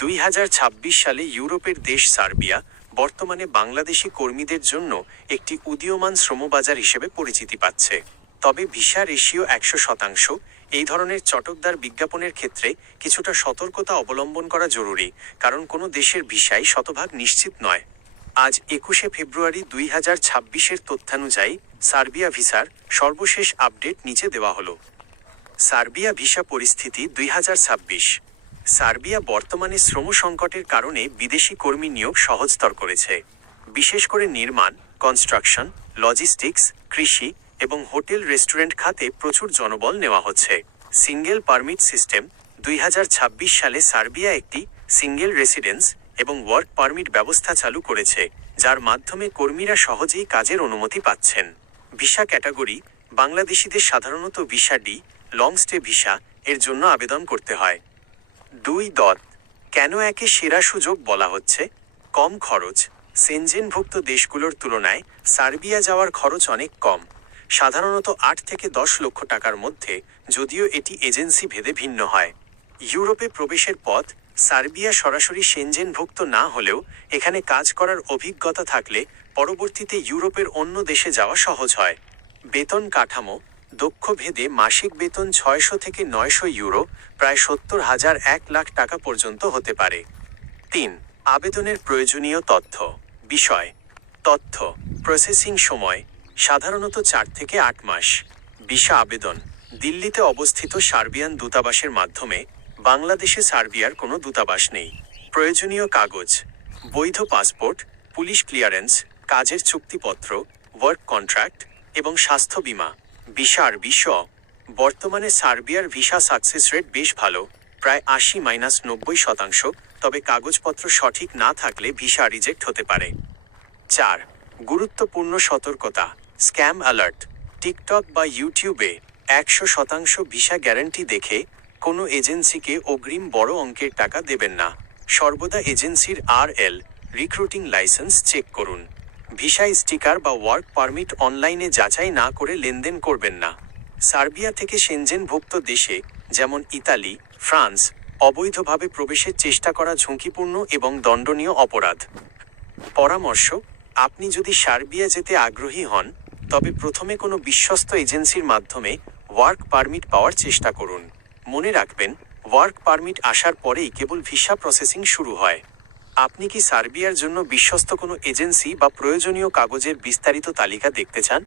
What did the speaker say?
2026 সালে ইউরোপের দেশ সার্বিয়া বর্তমানে বাংলাদেশি কর্মীদের জন্য একটি উদীয়মান শ্রমবাজার হিসেবে পরিচিতি পাচ্ছে। তবে ভিসা রেশিও 100%, এই ধরনের চটকদার বিজ্ঞাপনের ক্ষেত্রে কিছুটা সতর্কতা অবলম্বন করা জরুরি, কারণ কোনো দেশের ভিসাই শতভাগ নিশ্চিত নয়। আজ 21শে ফেব্রুয়ারি 2026-এর তথ্যানুযায়ী সার্বিয়া ভিসার সর্বশেষ আপডেট নিচে দেওয়া হলো। সার্বিয়া ভিসা পরিস্থিতি 2026। সার্বিয়া বর্তমানে শ্রম সংকটের কারণে বিদেশি কর্মী নিয়োগ সহজতর করেছে। বিশেষ করে নির্মাণ, কনস্ট্রাকশন, লজিস্টিক্স, কৃষি এবং হোটেল রেস্টুরেন্ট খাতে প্রচুর জনবল নেওয়া হচ্ছে। সিঙ্গেল পারমিট সিস্টেম 2026 সালে সার্বিয়া একটি সিঙ্গেল রেসিডেন্স এবং ওয়ার্ক পারমিট ব্যবস্থা চালু করেছে, যার মাধ্যমে কর্মীরা সহজেই কাজের অনুমতি পাচ্ছেন। ভিসা ক্যাটাগরি: বাংলাদেশিদের সাধারণত visa D, long stay visa এর জন্য আবেদন করতে হয়। 2. কেন একে সেরা সুযোগ বলা হচ্ছে? কম খরচ। সেনজেনভুক্ত দেশগুলোর তুলনায় সার্বিয়া যাওয়ার খরচ অনেক কম, সাধারণত 8 থেকে 10 লক্ষ টাকার মধ্যে, যদিও এটি এজেন্সি ভেদে ভিন্ন হয়। ইউরোপে প্রবেশের পথ: সার্বিয়া সরাসরি সেনজেনভুক্ত না হলেও এখানে কাজ করার অভিজ্ঞতা থাকলে পরবর্তীতে ইউরোপের অন্য দেশে যাওয়া সহজ হয়। বেতন কাঠামো: দক্ষ ভেদে মাসিক বেতন 600 থেকে 900 ইউরো, প্রায় 70,000 1 লাখ টাকা পর্যন্ত হতে পারে। 3. আবেদনের প্রয়োজনীয় তথ্য। বিষয়: তথ্য। প্রসেসিং সময় সাধারণত 4 থেকে 8 মাস। ভিসা আবেদন: দিল্লিতে অবস্থিত সার্বিয়ান দূতাবাসের মাধ্যমে। বাংলাদেশে সার্বিয়ার কোনো দূতাবাস নেই। প্রয়োজনীয় কাগজ: বৈধ পাসপোর্ট, পুলিশ ক্লিয়ারেন্স, কাজের চুক্তিপত্র, ওয়ার্ক কন্ট্রাক্ট এবং স্বাস্থ্য বীমা। ভিসার বিষয়: বর্তমানে সার্বিয়ার ভিসা সাকসেস রেট বেশ ভালো, প্রায় 80-90%, তবে কাগজপত্র সঠিক না থাকলে ভিসা রিজেক্ট হতে পারে। 4. গুরুত্বপূর্ণ সতর্কতা: স্ক্যাম অ্যালার্ট। টিকটক বা ইউটিউবে 100% ভিসা গ্যারান্টি দেখে কোনো এজেন্সিকে অগ্রিম বড় অঙ্কের টাকা দেবেন না। সর্বদা এজেন্সির RL রিক্রুটিং লাইসেন্স চেক করুন। ভিসা স্টিকার বা ওয়ার্ক পারমিট অনলাইনে যাচাই না করে লেনদেন করবেন না। সার্বিয়া থেকে সেনজেনভুক্ত দেশে যেমন ইতালি, ফ্রান্স অবৈধভাবে প্রবেশের চেষ্টা করা ঝুঁকিপূর্ণ এবং দণ্ডনীয় অপরাধ। পরামর্শ: আপনি যদি সার্বিয়া যেতে আগ্রহী হন, তবে প্রথমে কোনো বিশ্বস্ত এজেন্সির মাধ্যমে ওয়ার্ক পারমিট পাওয়ার চেষ্টা করুন। মনে রাখবেন, ওয়ার্ক পারমিট আসার পরেই কেবল ভিসা প্রসেসিং শুরু হয়। আপনি কি সার্বিয়ার জন্য বিশ্বস্ত কোনো এজেন্সি বা প্রয়োজনীয় কাগজের বিস্তারিত তালিকা দেখতে চান?